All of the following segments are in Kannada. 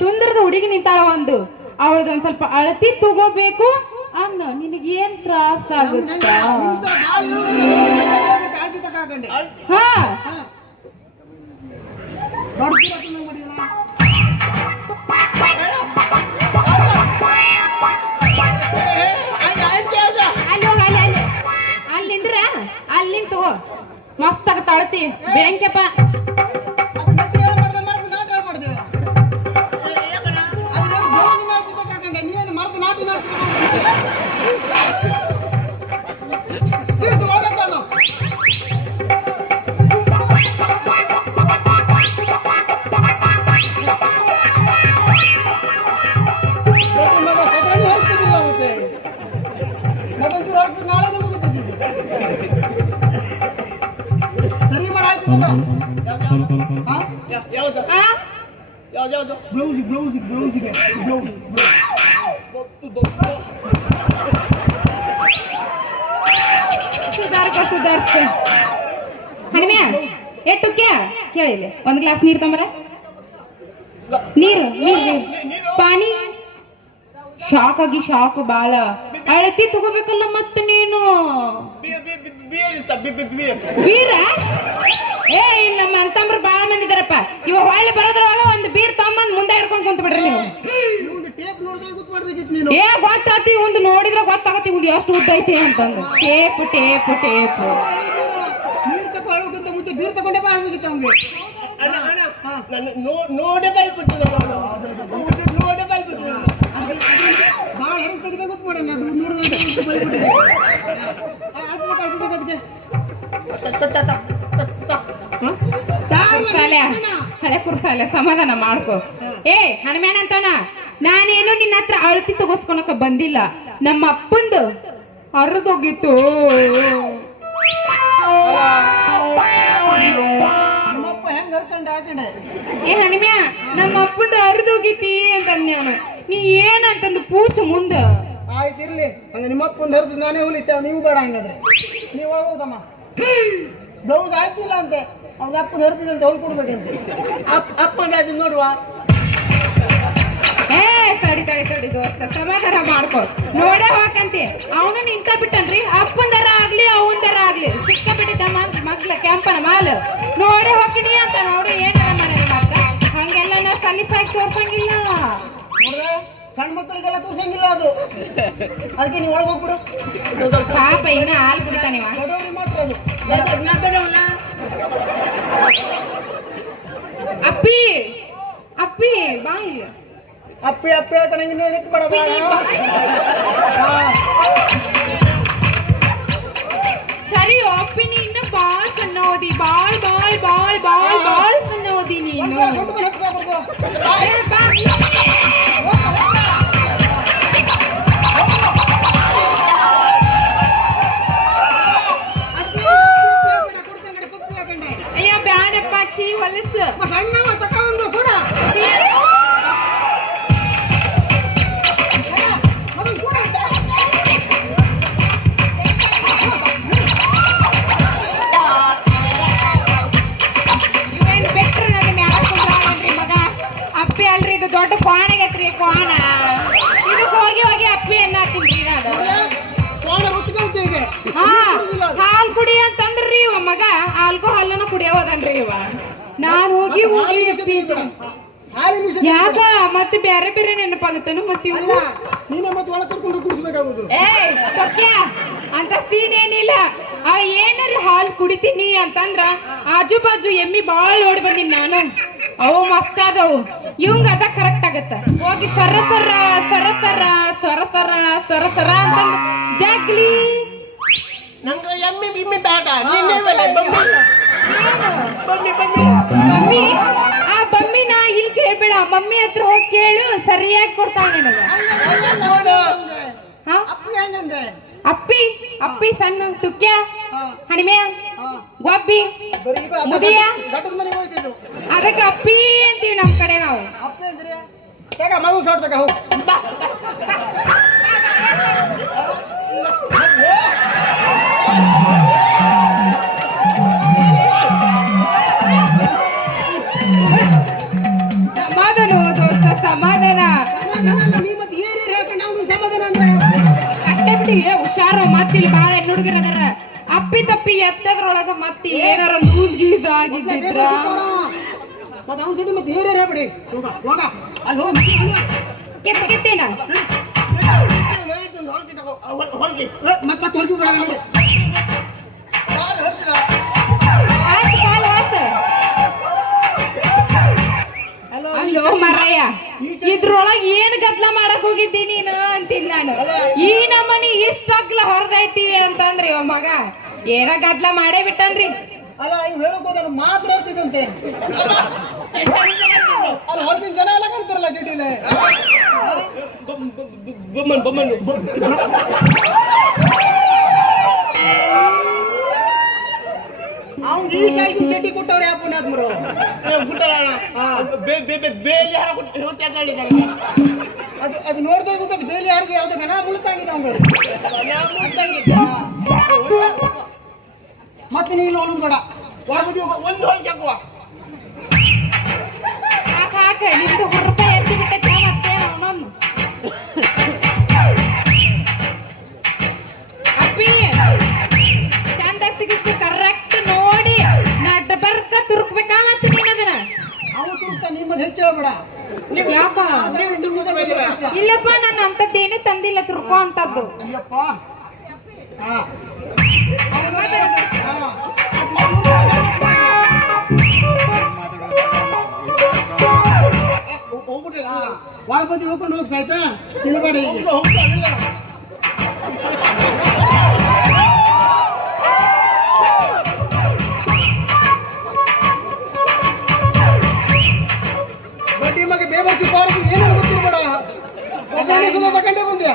ಸುಂದರದ ಹುಡುಗಿ ನಿಂತಾಳ ಒಂದು. ಅವಳದೊಂದ್ ಸ್ವಲ್ಪ ಅಳತಿ ತಗೋಬೇಕು ಅನ್ನ, ನಿನಗೇನ್ ತ್ರಾಸ ಆಗುತ್ತ? ಹಾ. ಅಲ್ಲಿಂದ್ರ, ಅಲ್ಲಿಂದ ತಗೋ. ಮಸ್ತ್ ತಳತಿ ಅಳತಿ. ಬ್ಯಾಂಕ್ಯಪ್ಪ くなってくる。ಗ್ಲಾಸ್ ನೀರ್ ತಂಬರ? ನೀರು ನೀರು ಪಾನಿ? ಶಾಕ್ ಆಗಿ ಶಾಕ್ ಬಾಳ. ಅಳತಿ ತಗೋಬೇಕಲ್ಲ ಮತ್ತ ನೀನು? ಬೀರ್? ಏ ನಮ್ಮ ಅಂತಂಬ್ರು ಬಾಳ ಮಂದಿ ಇದಾರಪ್ಪ. ಇವ ಹೊಳ್ಳಿ ಬರೋದ್ರೊಳಗ ಒಂದ್ ಬೀರ್ ತಗೊಂಬಂದ್ ಮುಂದೆ ಹಿಡ್ಕೊಂಡ್ ಕುಂತ ಬಿಡ್ರಿ ನೀವು. ಏ, ಗೊತ್ತಾತಿ, ಒಂದು ನೋಡಿದ್ರೆ ಗೊತ್ತಾಗತಿ ಒಂದು ಎಷ್ಟು ಉದ್ದ ಐತಿ ಅಂತಂದು. Tape tape tape. ನೀರು ತಗೋ ಅಳೋಕ್ಕಿಂತ ಮುಂಚೆ ಬೀರ್ ತಗೊಂಡೇ ಬಾ ಆಗ್ಬೇಕಿತ್ತು ಅವ್ನಿಗೆ. ಅಣ್ಣ ಅಣ್ಣ ನಾನು ನೋ- ನೋಡೇ ಬಿಟ್ಟಿದ್ದೆ ನೋಡೇ ಬಿಟ್ಟಿದ್ದೆ ಭಾಳ ಹೆಂಗ್ ತೆಗೆದ ಗೊತ್ತು ಅದು ನೋಡಿದ್ರೆ ಕುರ್ಸಾಲೆ. ಹಳೆ ಕುರ್ಸಾಲೆ ಸಮಾಧಾನ ಮಾಡ್ಕೊ. ಏ ಹಣಮ್ಯಾನ ಅಂತವನ ನಾನೇನು ನಿನ್ನ ಹತ್ರ ಅಳತಿ ತಗೋಸ್ಕೊಳಕ ಬಂದಿಲ್ಲ. ನಮ್ಮ ಅಪ್ಪಂದು ಹರಿದೋಗಿತ್ತು ಹೆಂಗ್ ಹರ್ಕೊಂಡು ಹಾಕೊಂಡೆ ಏ ಹಣಿಮ್ಯಾ ನಮ್ಮ ಅಪ್ಪಂದ ಹರಿದೋಗಿತಿ ಅಂತ ನಾನು. ನೀ ಏನಂತಂದು ಪೂಚು ಮುಂದ. ಆಯ್ತಿರ್ಲಿ ಹಂಗ ನಿಮ್ಮಪ್ಪ ಅಪ್ಪಂದ ಹರಿದು ನಾನೇ ಹೊಲಿತೇವೆ ನೀವು ಬೇಡ ಹಂಗಾದ್ರೆ. ನೀವು ಹೋಗೋದಮ್ಮ. ಬ್ಲೌಸ್ ಆಯ್ತಿಲ್ಲ ಅಂತೆ ಅವ್ನ ಅಪ್ಪನ ಹರಿದಿದೆ ಅಂತ ಹೊಲ್ ಕೊಡ್ಬೇಕಂತೆ. ಅಪ್ಪ ಅಪ್ಪನ ಅದು ನೋಡುವ? ಏ ತಡಿ ತಡಿ ತಡಿ ದೋಸ್ತ ಸಮಾಧಾನ ಮಾಡ್ಕೊ. ನೋಡೇ ಹೋಗಂತೆ. ಅವನು ನಿಂತ ಬಿಟ್ಟನ್ರಿ ಅಪ್ಪಂದರ ಆಗ್ಲಿ ಅವಂದರ ಆಗ್ಲಿ. ಸಿಕ್ಕ ಬಿಟ್ಟಿದ್ದ ಮಗ್ಲ ಕೆಂಪನ ಮಾಲ್. ನೋಡೇ ಹೋಗ್ತೀನಿ ಅಂತ ನೋಡಿ ಏನ್ ಮಾಡೋದು ಮಾತ್ರ. ಹಂಗೆಲ್ಲ ನಾ ಸಲೀಸಾಗಿ ತೋರ್ಸಂಗಿಲ್ಲ. ಸಣ್ಣ ಮಕ್ಕಳಿಗೆಲ್ಲ ತೋರ್ಸಂಗಿಲ್ಲ ಅದು. ಅದಕ್ಕೆ ನೀವು ಒಳಗೆ ಹೋಗ್ಬಿಡು. ಪಾಪ ಇನ್ನ ಹಾಲು ಕುಡಿತಾನೆ ಮಾತ್ರ ಅದು. ಅಪ್ಪಿ ಅಪ್ಪಿ ಬಾ அப்படி அப்படியே கணங்கின்னு எனக்கு படவாயா ಸರಿ ಒಪ್ಪಿನಿ ಇನ್ನು ಬಾಳ್ ಸಣ್ಣೋದಿ ಬಾಳ್ ಬಾಳ್ ಬಾಳ್ ಬಾಳ್ ಬಾಳ್ ಸಣ್ಣೋದಿ ನೀನು ಅಯ್ಯ ಬ್ಯಾಡಪ್ಪ ಚೀ ಹೊಲಸು ಸಣ್ಣ ತಗೊಂಡು ಕೂಡ ಕ್ವಾಣ ಇದು ಹೋಗಿ ಹೋಗಿ ಅಪ್ಪಿ ನಾನು. ಕೋಣ ಮುಚ್ಕೊಳ್ತಿ ಈಗ. ಹಾ ಹಾಲ್ ಕುಡಿ ಅಂತಂದ್ರಿ ಇವ ಮಗ. ಆಲ್ಕೋಹಾಲ್ನ ಕುಡಿಯೋದನ್ರಿ ಇವ. ನಾನು ಹೋಗಿ ಹೋಗಿ ಅಪ್ಪಿ. ಯಾಕ ಮತ್ತೆ ಬ್ಯಾರೆ ಬೇರೆ ನೆನಪಾಗುತ್ತೇನು ಮತ್ತೆ ನೀನೇ ಮತ್ತೆ ಒಳಗೆ ಕರ್ಕೊಂಡು ಕುಡಿಸ್ಬೇಕಾಗುದು ಏಯ್ ಸತ್ಯ. ಅಂತ ಸೀನ್ ಏನಿಲ್ಲ ಆ ಏನಾರ ಹಾಲು ಕುಡಿತೀನಿ ಅಂತಂದ್ರ ಆಜು ಬಾಜು ಎಮ್ಮಿ ಬಾಳ ಓಡಿ ಬಂದಿನಿ ನಾನು. ಅವು ಮಸ್ತ್ ಅದಾವು ಇವಂಗ ಅದ ಕರೆಕ್ಟ್ ಆಗತ್ತ ಹೋಗಿ ಸರ ಸರ ಸರ ಸರ ಸರ ಸರ ಸರ ಸರ ಅಂತ ಜಾಕ್ಲಿ. ನಂಗೆ ಎಮ್ಮೆ ಬಿಮ್ಮೆ ಬೇಡ. ನಿನ್ನೆ ಮೇಲೆ ಬಮ್ಮಿ ಬಮ್ಮಿ ಬಮ್ಮಿ ಮಮ್ಮಿ ಆ ನಾ ಇಲ್ಲಿ ಕೇಳ್ಬೇಡ. ಮಮ್ಮಿ ಹತ್ರ ಹೋಗಿ ಕೇಳು ಸರಿಯಾಗಿ ಕೊಡ್ತಾಳೆ ನಿನಗ. ನೋಡು. ಹಾ? ಅಪ್ಪಿ ಅಪ್ಪಿ ಸಣ್ಣ ತುಕ್ಯ ಹಾ. ಹಣಿಮೆ ಹಾ. ಗೊಬ್ಬಿ ಮುದಿಯ? ಮನೆಗೆ ಅದಕ್ಕೆ ಅಪ್ಪಿ ಅಂತೀವಿ ನಮ್ ಕಡೆ ನಾವು. ಅಪ್ಪ ತಗ ಮಗು ಸೋಡ್ ತಗ ಹೋಗ ಸಮಾಧಾನ ದೋಸ್ತ ಸಮಾಧಾನ. ಹುಷಾರು ಮತ್ತಿಲ್ಲಿ ಬಾಳ ಹುಡುಗರ ಅದಾರ ಅಪ್ಪಿ ತಪ್ಪಿ ಎತ್ತದ್ರೊಳಗ ಮತ್ತೆ ಏನಾರ ಲೂಸ್ ಗೀಸ್ ಆಗಿದ್ರ ಮತ್ತೆ ಅವ್ನ ಸಿಟ್ಟು ಮತ್ತೆ ಏರಿಯರ್ ಹೇಳ್ಬಿಡಿ. ಹೋಗ ಹೋಗ. ಹೊರಗೆ ಮತ್ತೆ ಮತ್ತೆ ಹೋಗಿ ನೋಡಿ ಕಾಲ್ ಅಲ್ಲೋ ಮರಯ್ಯ ಇದ್ರೊಳಗ ಏನ್ ಗದ್ಲ ಮಾಡಕ್ ಹೋಗಿದ್ದಿ ನೀನು ಅಂತೀನಿ ನಾನು. ಈ ನಮ್ಮನಿ ಇಷ್ಟ ಹೊರದೈತಿ ಅಂತಂದ್ರಿ ಮಗ. ಏನ ಗದ್ಲ ಮಾಡೇ ಬಿಟ್ಟನ್ರಿ. ಅಲ್ಲ ಇವ್ ಹೇಳಕ್ ಹೋದ್ರೆ ಮಾತ್ರ ಹೇಳ್ತಿದಂತೆ ಅಲ್ಲಿ ಹೊರಗಿನ ಜನ ಎಲ್ಲ ಕಾಣ್ತಾರಲ್ಲ ಗಿಟ್ಟಿಲೆ ಬೊಮ್ಮನ್ ಬೊಮ್ಮನ್. ಅವ್ನ್ ಈ ಸೈಜ್ ಚಡ್ಡಿ ಕೊಟ್ಟವ್ರೆ ಯಾವ ಪುಣ್ಯಾತ್ಮರು? ಬೇಲಿ ಯಾರ ಹೇಳ್ತಾ ಅದು ಅದು ನೋಡ್ದೆ ಗೊತ್ತದ ಬೇಲಿ ಯಾರಿಗೂ ಯಾವ್ದು ಗನ ಮುಳುತಾಗಿದೆ ಅವ್ನು ಮತ್ತೆ ನೀನು ಹೋಲುದು ಬೇಡ. ಹೋಗು. ಒಂದು ಹೊರಗೆ ಹಾಕುವ. ಹಾಕ ಹಾಕ. ನಿಮ್ದು ಹುರ್ಪ ಎತ್ತಿ ಬಿಟ್ಟೈತಿ ಮತ್ತೆ ಅವನೊಂದು ಅಪ್ಪಿ ಚಂದ ಸಿಗಿಸ್ತು ಕರೆಕ್ಟ್ ನೋಡಿ ನಡ್ಡ ಬರ್ಕ ತುರುಕ್ಬೇಕಾ ಮತ್ತೆ ನೀನ್ ಅದನ್ನ ನಿಮ್ಮದು ಹೆಚ್ಚು ಹೇಳ್ಬೇಡ. ನೀವು ಇಲ್ಲಪ್ಪ ನಾನು ಅಂತದ್ದೇನು ತಂದಿಲ್ಲ ತುರ್ಕೋ ಅಂತದ್ದು. ಅಯ್ಯಪ್ಪ. ಹಾ ಒಳಬದಿ ಹೋಗ್ಕೊಂಡು ಹೋಗಿ ಸಾಯ್ತಾ? ನಿಲ್ಬೇಡ. ಈಗ ಹೋಗ್ಬಿಟ್ಟಿಲ್ಲ ಬಡ್ಡಿ ಮಗ ಬೇಬರ್ಸಿ ಪಾರ್ಕ್ ಏನೇನು ಗೊತ್ತಿರ್ಬೇಡ. ಒಬ್ಬನೇ ಬಂದ್ಯಾ?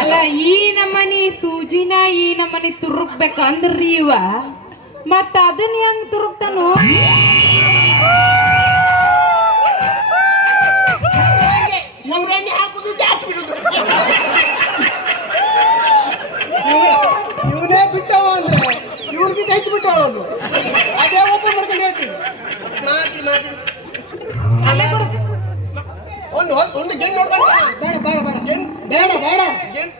ಅಲ್ಲ ಈ ನಮ್ಮನಿ ಸೂಜಿನ ಈ ನಮ್ಮನಿ ತುರುಕ್ಬೇಕಂದ್ರಿ ಇವ ಮತ್ತ ಅದನ್ನ ಹೆಂಗ್ ತುರುಕ್ತಾನು? ಎಣ್ಣೆ ಹಾಕುದು ಜಾಸ್ತಿ ಬಿಡುದು. ಇವನೇ ಬಿಟ್ಟವ ಅಂದ್ರೆ ಇವ್ರಿಗೆ ಹೆಚ್ಚು ಬಿಟ್ಟವ ಅವನು. ಅದೇ ಓಪನ್ ಮಾಡ್ಕೊಂಡು ಹೇಳ್ತೀನಿ. ಮಾತಿ ಮಾತಿ. ಅಲ್ಲೇ ಬರು. ಒಂದು ಒಂದು ಗೆಣ್ಣು ನೋಡ್ಕೊಂಡು ಬೇಡ ಬೇಡ ಬೇಡ. ಬೇಡ ಬೇಡ. ಗೆಣ್ಣು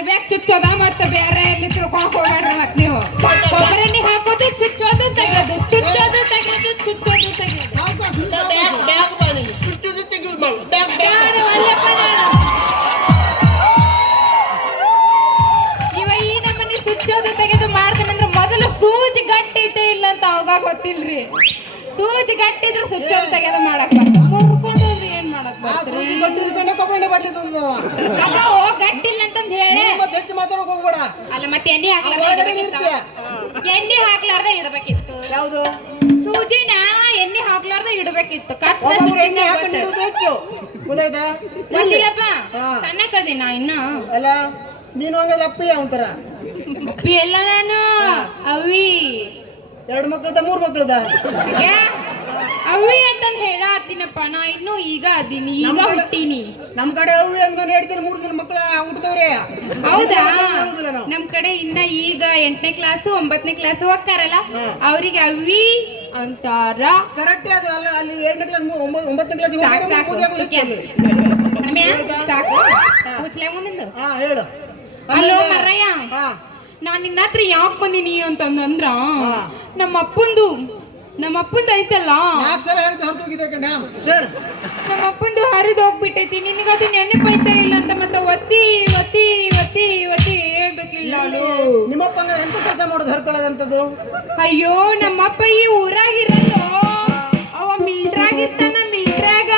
ಅರ್ಬ್ಯಾಕ್ ಚುಚ್ಚೋದ ಮತ್ತೆ ಬೇರೆ ಎಲ್ಲಿ ತಿಳ್ಕೊಳಕ್ ಹೋಗ್ಬೇಡ್ರಿ ಮತ್ ನೀವು? ಕೊಬ್ಬರಿ ಹಾಕೋದು ಚುಚ್ಚೋದು ತೆಗೆಯೋದು ಚುಚ್ಚೋದು ತೆಗೆಯೋದು, ಚುಚ್ಚೋದು ತೆಗೆದು ಮಾಡ್ತಾನಂದ್ರೆ ಮೊದಲು ಸೂಜಿ ಗಟ್ಟಿ ಇಲ್ಲ ಅಂತ ಅವಾಗ ಗೊತ್ತಿಲ್ರಿ. ಸೂಜಿ ಗಟ್ಟಿ ಇದ್ರೆ ಸುಚ್ಚೋದು ತೆಗೆದು ಮಾಡಕ್ ಬರ್ತ ಗಟ್ಟಿಲ್ಲ ಅಂತಂದ್ ಹೇಳಿ. ಹೋಗ್ಬೇಡ. ಅಲ್ಲ ಮತ್ತೆ ಎಣ್ಣೆ ಹಾಕ್ಲಾರ್ದ ಒಳಗಡೆ ಇಡ್ಬೇಕಿತ್ತು. ಇರ್ತೀಯ. ಎಣ್ಣೆ ಹಾಕ್ಲಾರ್ದ ಇಡ್ಬೇಕಿತ್ತು. ಯಾವುದು? ಸೂಜಿನ? ಎಣ್ಣೆ ಹಾಕ್ಲಾರ್ದ ಇಡ್ಬೇಕಿತ್ತು. ಕಷ್ಟ ಎಣ್ಣೆ ಗೊತ್ತಿಲ್ಲಪ್ಪ ಇನ್ನ. ಅಲ್ಲ ನೀನು ಅಪ್ಪಿ ಅವಂತರ ಅಪ್ಪಿ ಎಲ್ಲ ನಾನು. ಅವಿ. ಎರಡು ಮಕ್ಳದ ಮೂರು ಮಕ್ಳದ? ಯಾ ಅಂತ ಹೇಳ ಹೇಳತ್ತೀನಪ್ಪ ನಾ ಇನ್ನು ಈಗ ಅದೀನಿ ಈಗ ಹುಟ್ಟಿನಿ ಕಡೆ- ಹುಟ್ಟೀನಿ. ನಮ್ ಕಡೆ ಅವು ಅಂತ ಹೇಳ್ತೀನಿ ಮೂರು ಜನ ಮಕ್ಕಳ ಹುಟ್ಟದವ್ರೆ ಹೌದಾ? ನಮ್ ಕಡೆ ಇನ್ನ ಈಗ ಎಂಟನೇ ಕ್ಲಾಸ್ ಒಂಬತ್ತನೇ ಕ್ಲಾಸ್ ಹೋಗ್ತಾರಲ್ಲ ಹ್ಮ್. ಅವ್ರಿಗೆ ಅವಿ ಅಂತಾರ. ಕರೆಕ್ಟ್ ಅದು ಅಲ್ಲ ಅಲ್ಲಿ ಎರಡನೇ ಕ್ಲಾಸ್ ಒಂಬತ್ತನೇ ಸಾಕ್ ಕ್ಲಾಸ್ ಸಾಕು ತುಕ್ಯ. ರಮ್ಯಾ, ಸಾಕು. ಮುಚ್ಲೆ ಮುಂದಿಂದು ಹಾ ಹೇಳು. ಅಲ್ಲೋ. ಮರಯ್ಯ. ಹಾ. ನಾನ್ ನಿನ್ನ ಹತ್ರ ಯಾಕೆ ಬಂದಿನಿ ಅಂತಂದ್ರ ಹಾ. ನಮ್ಮ ಅಪ್ಪಂದು ನಮ್ಮ ಅಪ್ಪಂದು ಐತಲ್ಲ? ನಾಲ್ಕು ಸಲ ಹೇಳ್ತಾ ಹೊರಟೋಗಿದೆ ಕಣ. ನಮ್ಮ ಅಪ್ಪಂದು ಹರಿದು ಹೋಗ್ಬಿಟ್ಟೈತಿ. ನಿನಗದು ನೆನಪೈತಾ ಇಲ್ಲ ಅಂತ ಮತ್ತೆ ಒತ್ತಿ ಒತ್ತಿ ಒತ್ತಿ ಒತ್ತಿ ಹೇಳ್ಬೇಕಿಲ್ಲ ನಿಮ್ಮಪ್ಪ ಎಂತ ಕೆಲಸ ಮಾಡೋದು ಹರ್ಕೊಳ್ಳೋದಂತದ್ದು? ಅಯ್ಯೋ ನಮ್ಮಪ್ಪ ಈ ಊರಾಗಿರಲ್ಲ ಅವ ಮಿಲ್ಟ್ರಾಗಿರ್ತಾನ ಮಿಲ್ಟ್ರಾಗ.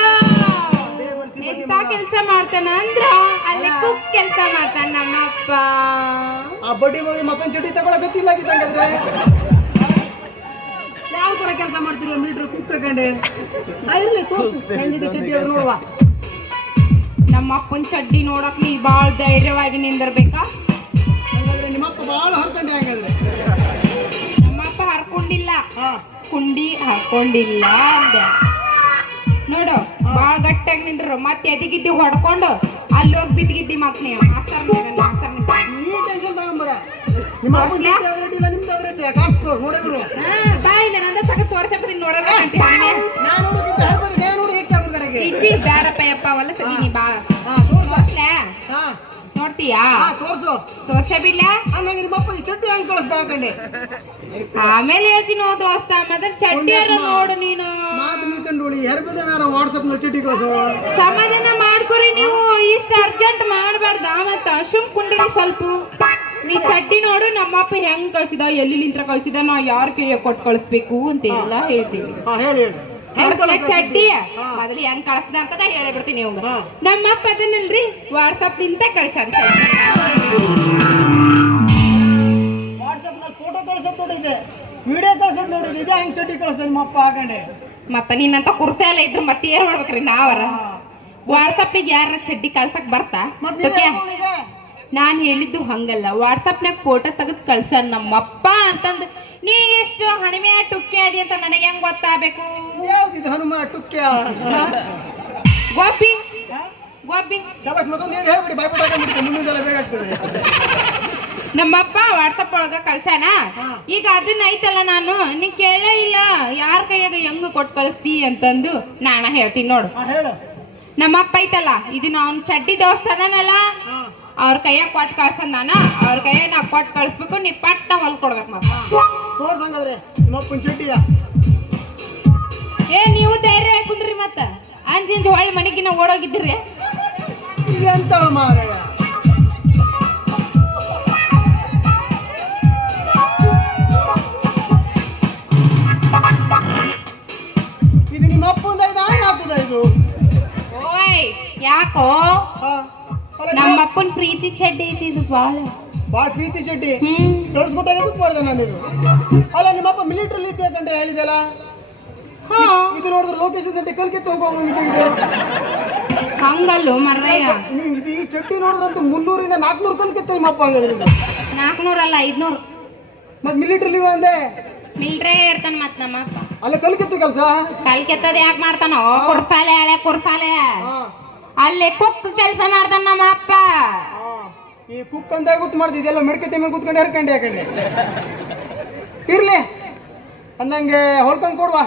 ಎಂತ ಕೆಲ್ಸ ಮಾಡ್ತಾನ ಅಂದ್ರ ಅಲ್ಲಿ ಕುಕ್ ಕೆಲಸ ಮಾಡ್ತಾನ ನಮ್ಮಪ್ಪ. ಆ ಬಡ್ಡಿ ಹೋಗಿ ಮತ್ತೊಂದು ಹಂಗಾದ್ರೆ. ಯಾವ ತರ ಕೆಲಸ ಮಾಡ್ತಿರೋ ಮೀಟರ್ ಕುಕ್ ತಗೊಂಡೆ ಆ, ಇರ್ಲಿ. ಹೆಂಗಿದೆ ಚಡ್ಡಿ ಅದು ನೋಡುವ ನಮ್ಮ ಅಪ್ಪನ ಚಡ್ಡಿ ನೋಡಕ್ ನೀ ಬಾಳ್ ಧೈರ್ಯವಾಗಿ ನಿಂದಿರ್ಬೇಕಾ? ನಿಮ್ಮ ಅಪ್ಪ ಭಾಳ ಹರ್ಕೊಂಡೆ ಹಂಗಾದ್ರೆ. ನಮ್ಮಪ್ಪ ಹರ್ಕೊಂಡಿಲ್ಲ. ಹಾ. ಕುಂಡಿ ಹಾಕೊಂಡಿಲ್ಲ ಅಂದೆ. ನೋಡು ಬಾಳ್ ಗಟ್ಟಿಯಾಗಿ ನಿಂದ್ರು. ಮತ್ತೆ ಎದಿಗಿದ್ದಿ ಹೊಡ್ಕೊಂಡು ಅಲ್ಲಿ ಹೋಗಿ ಬಿದ್ದಿಗಿದ್ದಿ ಮತ್ ನೀವು ನಿಮ್ಮ ಅಪ್ಪ ಕಾಸ್ತು ನೋಡಿದ್ರು ಯಪ್ಪ ಹೊಲಸ ನೀ ನೋಡ್ತೀಯಾ ತೋರ್ಸು. ನಿಮ್ಮಪ್ಪ ಚಡ್ಡಿ ಹೆಂಗ್ ಕಳಿಸ್ತಾ ಆಮೇಲೆ ಹೇಳ್ತೀನಿ ಓ ದೋಸ್ತ ಮೊದಲ್ ಚಡ್ಡಿಯಾರ ನೋಡು ನೀನು. ಮಾತು ಮೀತಂಡು ಹೆರ್ಬದ ಯಾರೋ ವಾಟ್ಸಪ್ನ ಚಡ್ಡಿ ಕಳಿಸು ಸಮಾಧಾನ ಮಾಡ್ಕೊರಿ ನೀವು ಇಷ್ಟ ಅರ್ಜೆಂಟ್ ಮಾಡಬಾರ್ದ. ಮತ್ತೆ ಸುಮ್ ಕುಂಡ್ರಿ ಸ್ವಲ್ಪ ನೀ ಚಡ್ಡಿ ನೋಡು ನಮ್ಮಪ್ಪ ಹೆಂಗ್ ಕಳ್ಸಿದ ಎಲ್ಲಿಲಿಂತ್ರ ಕಳ್ಸಿದ ನಾ ಯಾರ ಕೈಯ ಕೊಟ್ಟು ಕಳಿಸ್ಬೇಕು ಅಂತ ಎಲ್ಲ ಹೇಳ್ತೀವಿ ಹಾ ಹೇಳಿ ಹೇಳಿ. ಚಡ್ಡಿ? ಮೊದಲು ಹೆಂಗ್ ಕಳ್ಸಿದ ಅಂತ ನಾ ಹೇಳಿಬಿಡ್ತೀನಿ ಇವಂಗ. ಹಾ. ನಮ್ಮಪ್ಪ ಅದನ್ನಲ್ರಿ ವಾಟ್ಸಪ್ ನಿಂತ ಚಡ್ಡಿ. ವಾಟ್ಸಪ್ನಲ್ಲಿ ಫೋಟೋ ಕಳ್ಸೋದ್ ನೋಡಿದೆ ವಿಡಿಯೋ ಕಳ್ಸೋದ್ ನೋಡಿದೆ ಇದೇ ಹೆಂಗ್ ಚಡ್ಡಿ ಕಳಿಸ್ತಾನೆ ನಮ್ಮಪ್ಪ ಹಾಕೊಂಡೆ ಮತ್ತ ನಿನ್ನಂತ ಕುರ್ತೆ ಎಲ್ಲ ಇದ್ರು ಮತ್ತೆ ಏನ್ ಮಾಡ್ಬೇಕ್ರಿ ನಾವರ? ವಾಟ್ಸಪ್ ಯಾರ ಚಡ್ಡಿ ಕಳ್ಸಕ್ ಬರ್ತಾ? ಮತ್ತೆ ನಾನ್ ಹೇಳಿದ್ದು ಹಂಗಲ್ಲ. ವಾಟ್ಸಪ್ನಾಗ ಫೋಟೋ ತೆಗೆದು ಕಳ್ಸನ್ ನಮ್ಮಪ್ಪ ಅಂತಂದು ನೀ ಎಷ್ಟು ಹಣಿಮೆ ಟುಕ್ಕಿ ಅದಿ ಅಂತ ನನಗೆ ಹೆಂಗ್ ಗೊತ್ತಾಗಬೇಕು? ಹನುಮ ಗೋಪಿ. ಗೋಪಿ. ನಮ್ಮಪ್ಪ ವಾಟ್ಸಪ್ ಒಳಗ ಕಳ್ಸಾನ ಈಗ ಅದನ್ನ ಐತಲ್ಲ ನಾನು ನೀ ಕೇಳೇ ಇಲ್ಲ ಯಾರ ಕೈಯಾಗ ಹೆಂಗ್ ಕೊಟ್ಟು ಕಳಿಸ್ತಿ? ಅಂತಂದು ನಾನ ಹೇಳ್ತೀನಿ ನೋಡು. ನಮ್ಮಪ್ಪ ಐತಲ್ಲ ಇದನ್ನ ಅವ್ನ ಚಡ್ಡಿ ದೇವಸ್ಥಾನನಲ್ಲ ಅವ್ರ ಕೈಯಾಗ ಕೊಟ್ಟು ಕಳ್ಸನ್ ನಾನು ಅವ್ರ ಕೈಯಾಗ ನಾ ಕೊಟ್ಟು ಕಳ್ಸ್ಬೇಕು ನೀ ಪಟ್ಟ ಹೊಲ್ ಕೊಡ್ಬೇಕು ಮತ್ತೆ. ಚಡ್ಡಿಯ ಏ ನೀವು ಧೈರ್ಯ ಹಾಕೊಂಡ್ರಿ ಮತ್ತ. ಅಂಜಿಂದ ಹೊಳ್ಳಿ ಮನೆಗಿನ ಓಡೋಗಿದ್ರಿ ಎಂತ ಮಾರಾಯ. ಅಪ್ಪನ ಪ್ರೀತಿ ಚಡ್ಡಿ ಐತಿ ಇದು ಬಾಳ. ಬಾಳ ಪ್ರೀತಿ ಚಡ್ಡಿ. ಹ್ಮ್. ಕಳಿಸ್ಬಿಟ್ಟಾಗ ಮಾಡಿದೆ ನಾನು ಇದು ಅಲ್ಲ ನಿಮ್ಮಪ್ಪ ಮಿಲಿಟರಿ ಇತ್ತು ಕಂಡ್ರೆ ಹೇಳಿದೆಲ್ಲ ಹಾ. ಇದು ನೋಡಿದ್ರೆ ಲೋಕೇಶ್ ಚಡ್ಡಿ ಕಲ್ಕೆ ತಗೊಂಡು ಇದು ಹಂಗಲ್ಲೋ ಮರ್ರಯ್ಯ ಇದು ಈ ಚಡ್ಡಿ ನೋಡಿದ್ರಂತೂ ಮುನ್ನೂರಿಂದ ನಾಲ್ಕುನೂರು ಕಲ್ಕಿತ್ತು ನಿಮ್ಮಪ್ಪ ಹಂಗಾದ್ರೆ ನಾಲ್ಕುನೂರಲ್ಲ ಐದ್ನೂರು. ಮತ್ತೆ ಮಿಲಿಟರಿ ಅಂದೆ? ಮಿಲ್ಟ್ರೇ ಇರ್ತಾನ ಮತ್ ನಮ್ಮ ಅಪ್ಪ ಅಲ್ಲ ಕಲ್ಕೆತ್ತು ಕೆಲಸ? ಕಲ್ ಕೆತ್ತದ ಯಾಕೆ ಮಾಡ್ತಾನೋ? ಕುರ್ಸಾಲೆ ಹಳೆ ಕುರ್ಸಾಲೆ. ಅಲ್ಲಿ ಕುಕ್ ಕೆಲಸ ಮಾಡ್ದ ನಮ್ಮ ಅಪ್ಪ. ಈ ಕುಕ್ ಅಂತ ಗೊತ್ತು ಮಾಡ್ದು ಇದೆಲ್ಲ ಮೆಡ್ಕತೆ ಮೇಲೆ ಕುತ್ಕೊಂಡು ಹರ್ಕಂಡೆ ಯಾಕಂಡೆ ಇರ್ಲಿ ಅಂದಂಗೆ ಹೊಲ್ಕೊಂಡ್ ಕೊಡುವ.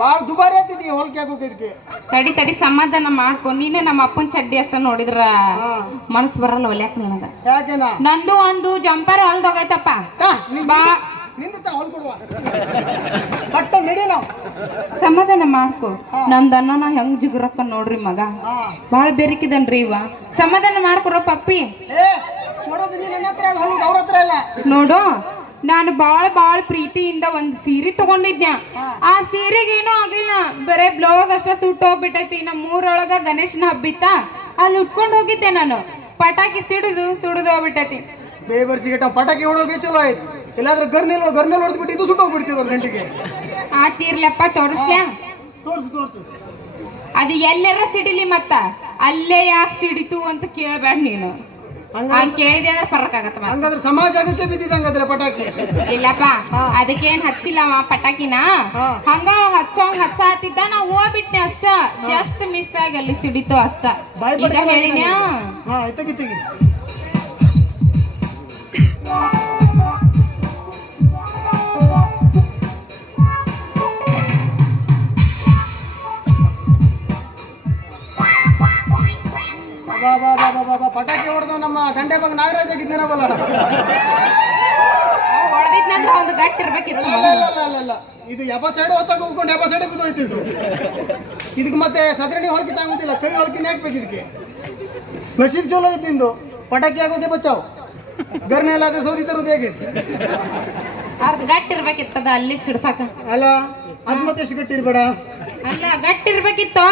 ಭಾಳ ದುಬಾರಿ ಆಗ್ತಿದ್ದಿ ಹೊಲ್ಕೆ ಹಾಕೋಕೆ ಇದಕ್ಕೆ. ತಡಿ ತಡಿ ಸಮಾಧಾನ ಮಾಡ್ಕೊ. ನೀನೇ ನಮ್ಮ ಅಪ್ಪನ ಚಡ್ಡಿ ಅಷ್ಟ ನೋಡಿದ್ರ ಮನಸ್ಸು ಮನಸ್ ಬರಲ್ಲ ಒಲ್ಯಾಕ ನನಗ? ಯಾಕೆನಾ? ನಂದು ಒಂದು ಜಂಪರ್ ಹೊಲ್ದೋಗೈತಪ್ಪ. ಬಾ. ಸಮಾಧಾನ ಮಾಡ್ಕೊ. ನಂದ್ ಅನ್ನ ಹೆಂಗ್ ಜಿಗುರಕ್ಕ ನೋಡ್ರಿ ಮಗ. ಬಾಳ್ ಬೇರಿಕಿದನ್ರಿ ಇವ. ಸಮಾಧಾನ ಮಾಡ್ಕೊರ ಪಪ್ಪಿ ನೀನ್ ನೋಡು ನಾನು ಬಾಳ ಬಾಳ ಪ್ರೀತಿಯಿಂದ ಒಂದ್ ಸೀರೆ ತಗೊಂಡಿದ್ದೆ ಆ ಸೀರೆಗೆ ಏನೂ ಆಗಿಲ್ಲ. ಬರೇ ಬ್ಲೌಸ್ ಅಷ್ಟ ಸುಟ್ಟು ಹೋಗ್ಬಿಟ್ಟೈತಿ. ನಮ್ಮ ಊರೊಳಗ ಗಣೇಶನ ಹಬ್ಬಿತ್ತ. ಅಲ್ಲಿ ಉಟ್ಕೊಂಡು ಹೋಗಿದ್ದೆ ನಾನು. ಪಟಾಕಿ ಸಿಡಿದು ಸುಡಿದು ಹೋಗ್ಬಿಟ್ಟೈತಿ. ಪಟಾಕಿ ಹೊಡೋಕೆ ಚಲೋ ಆಯ್ತು. ಎಲ್ಲಾದ್ರೂ ಗರ್ನೆಲ್ ಗರ್ನೆಲ್ ಹೊಡೆದ್ಬಿಟ್ಟು ಇದು ಸುಟ್ಟೋಗ್ಬಿಡ್ತೀವಿ ಒಂದು ಗಂಟೆಗೆ. ಆ ತೀರ್ಲಪ್ಪ ತೋರಿಸ್ಲ? ತೋರ್ಸು ತೋರ್ಸು. ಅದು ಎಲ್ಲರ ಸಿಡಿಲಿ ಮತ್ತ? ಅಲ್ಲೇ ಯಾಕೆ ಸಿಡಿತು ಅಂತ ಕೇಳ್ಬೇಡ ನೀನು. ಹಂಗ್ ಕೇಳಿದೆ ಅಂದ್ರೆ ಫರಕ್ ಆಗತ್ತ ಹಂಗಾದ್ರೆ ಸಮಾಜ ಆಗಕ್ಕೆ ಪಟಾಕಿ. ಇಲ್ಲಪ್ಪ ಅದಕ್ಕೇನ್ ಹಚ್ಚಿಲ್ಲವ ಪಟಾಕಿನ? ಹಾ. ಹಂಗ ಹಚ್ಚೋಂಗ್ ಹಚ್ಚಾತಿದ್ದ ನಾ ಹೋಗ್ಬಿಟ್ಟೆ ಅಷ್ಟ. ಜಸ್ಟ್ ಮಿಸ್ ಆಗಿ ಅಲ್ಲಿ ಸಿಡಿತು ಅಷ್ಟ. ಹೇಳಿನ ಈಗ ಪಟಾಕಿ ಬಾ ಪಟಾಕಿ ಹೊಡೆದು ನಮ್ಮ ಗಂಡೆ ಬಗ್ಗೆ ನಾಗರಾಜ್ ಆಗಿದ್ದೀನವಲ್ಲ ಹೊಡೆದಿದ್ನಂದ್ರ ಒಂದು ಗಟ್ಟಿ ಇರ್ಬೇಕಿತ್ತು ಇದು ಎಬ್ಬ ಸೈಡ್ ಹೊತ್ತಾಗ ಹೋಗ್ಕೊಂಡು ಎಬ್ಬ ಸೈಡ್ ಕುದೋಯ್ತಿದ್ರು ಇದು. ಇದಕ್ಕೆ ಮತ್ತೆ ಸದರಣಿ ತಾಗುದಿಲ್ಲ ಕೈ ಹೊಲಕಿನ ಹಾಕ್ಬೇಕು ಇದಕ್ಕೆ. ಮೆಷಿನ್ ಚಲೋ ಐತಿ ನಿಂದು. ಪಟಾಕಿ ಆಗೋದೆ ಬಚಾವ್ ಗರ್ನೆ ಎಲ್ಲ ಅದೇ ಸೌದಿ ತರೋದು ಹೇಗೆ? ಅರ್ಧ ಗಟ್ಟಿ ಇರ್ಬೇಕಿತ್ತದ ಅಲ್ಲಿಗೆ ಸಿಡ್ಸಾಕ. ಅಲ್ಲ ಅದ್ ಮತ್ತೆ ಎಷ್ಟು ಗಟ್ಟಿ ಇರ್ಬೇಡ? ಅಲ್ಲ ಗಟ್ಟಿ ಇರ್ಬೇಕಿತ್ತು?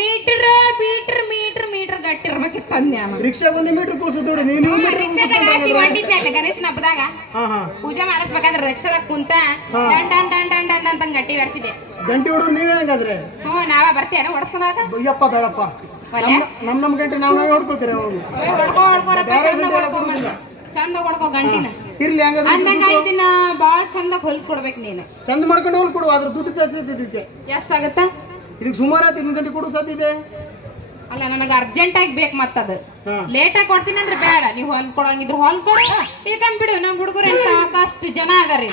ಮೀಟರ್ ಮೀಟರ್ ಮೀಟರ್ ಮೀಟರ್ ಗಟ್ಟಿ ಇರ್ಬೇಕಿತ್ತು ಅಂದ್ಯಾನ ರಿಕ್ಷಾ ಬಂದು ಮೀಟರ್ ಕೂಸು ನೋಡಿ ನೀನು ನೀವು ಮೀಟರ್ ಹೊಂಟಿದ್ನಲ್ಲ ಗಣೇಶನ ಹಬ್ಬದಾಗ ಪೂಜೆ ಮಾಡಿಸ್ಬೇಕಾದ್ರೆ ರಿಕ್ಷಾದಾಗ ಕುಂತ ಡಂಡ್ ಡನ್ ಡನ್ ಡನ್ ಅಂತ ಗಟ್ಟಿ ಬರ್ಸಿದೆ ಗಂಟಿ ಹೊಡೋರು ನೀವೇ ಹೆಂಗಾದ್ರೆ? ಹ್ಞೂ ನಾವ ಬರ್ತೇನೆ ಹೊಡ್ಸ್ಕೊಳಕ ಅಯ್ಯಪ್ಪ ಬೇಡಪ್ಪ? ನಮ್ ನಮ್ ಗಂಟೆ ನಾವು ನಾವೇ ಹೊಡ್ಕೊತೀರ ಹೊಡ್ಕೊ ಹೊಡ್ಕೊರಪ್ಪ ಚಂದ ಹೊಡ್ಕೊ ಬಂದು ಚಂದ ಹೊಡ್ಕೊ ಗಂಟಿನ. ಇರ್ಲಿ ಹಂಗಾದ್ರೆ ಅಂದಂಗ ಇದನ್ನ ಬಾಳ ಚಂದ ಹೊಲ್ಕೊಡ್ಬೇಕು ನೀನು. ಚಂದ ಮಾಡ್ಕೊಂಡು ಹೊಲ್ಕೊಡುವ ಕೊಡು ಅದ್ರ ದುಡ್ಡು ಜಾಸ್ತಿ ಎಷ್ಟಾಗತ್ತ ಇದಕ್ಕೆ ಸುಮಾರು ಆಯ್ತು ಇನ್ನೊಂದು ಗಂಟೆ ಕೊಡು ಸಾಧ್ಯತೆ ಅಲ್ಲ ನನಗೆ ಅರ್ಜೆಂಟ್ ಆಗಿ ಬೇಕು ಮತ್ತದು ಅದು. ಲೇಟ್ ಆಗಿ ಕೊಡ್ತೀನಿ ಅಂದ್ರೆ ಬೇಡ. ನೀವು ಹೊಲ್ ಕೊಡಂಗಿದ್ರು ಹೊಲ್ ಕೊಡ. ಈಗ ಬಿಡು ನಮ್ಮ ಹುಡುಗರು ಎಂತ ಸಾಕಷ್ಟು ಜನ ಅದಾರ.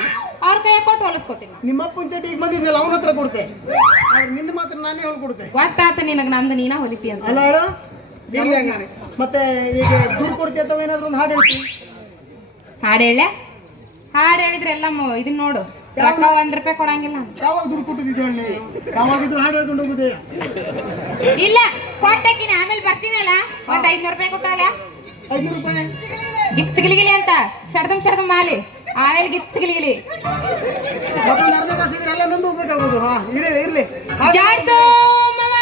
ಅವ್ರ ಕೈ ಕೊಟ್ಟು ಹೊಲಿಸ್ಕೊತೀನಿ. ನಿಮ್ಮ ಅಪ್ಪನ ಚಟಿ ಈಗ ಬಂದಿದ್ದಿಲ್ಲ ಅವನ ಹತ್ರ ಕೊಡ್ತೆ. ನಿಂದು ಮಾತ್ರ ನಾನೇ ಹೇಳ್ಕೊಡ್ತೆ ಗೊತ್ತಾತ ನಿನಗೆ ನಂದು ನೀನ ಹೊಲಿತಿ ಅಂತ. ಅಲ್ಲ ಹೇಳು. ಇರ್ಲಿ ಹಂಗಾರೆ. ಮತ್ತೆ ಈಗ ದುಡ್ಡು ಕೊಡ್ತಿ ಅಥವಾ ಏನಾದ್ರು ಒಂದು ಹಾಡು ಹೇಳ್ತಿ. ಹಾಡು ಹೇಳ. ಹಾಡು ಹೇಳಿದ್ರೆ ಎಲ್ಲ ಇದನ್ನ ನೋಡು. ರೊಕ್ಕ ಒಂದ್ ರೂಪಾಯಿ ಕೊಡಂಗಿಲ್ಲ. ಯಾವಾಗ ದುಡ್ಡು ಕೊಟ್ಟಿದ್ದೆ ಅಣ್ಣ ಯಾವಾಗಿದ್ರು ಹಾಡು ಹೇಳ್ಕೊಂಡು ಹೋಗುದೇ? ಇಲ್ಲ ಕೊಟ್ಟಕಿನ ಆಮೇಲೆ ಬರ್ತೀನಲ್ಲ ಒಂದ್ ಐದ್ನೂರು ರೂಪಾಯಿ ಕೊಟ್ಟಾಗ? ರೂಪಾಯಿ? ಗಿಚ್ಚ ಗಿಲಿಗಿಲಿ ಅಂತ ಶಡ್ದಮ್ ಶಡ್ದಮ್ ಮಾಲಿ ಆಮೇಲೆ ಗಿಚ್ಚ ಗಿಲಿಗಿಲಿ. ಎಲ್ಲ ನಂದು ಹೋಗ್ಬೇಕಾಗೋದು ಹಾ ಇರ್ಲಿ ಇರ್ಲಿ. ಹಾಡು- ಜಾಡ್ಸು ಮಾಮ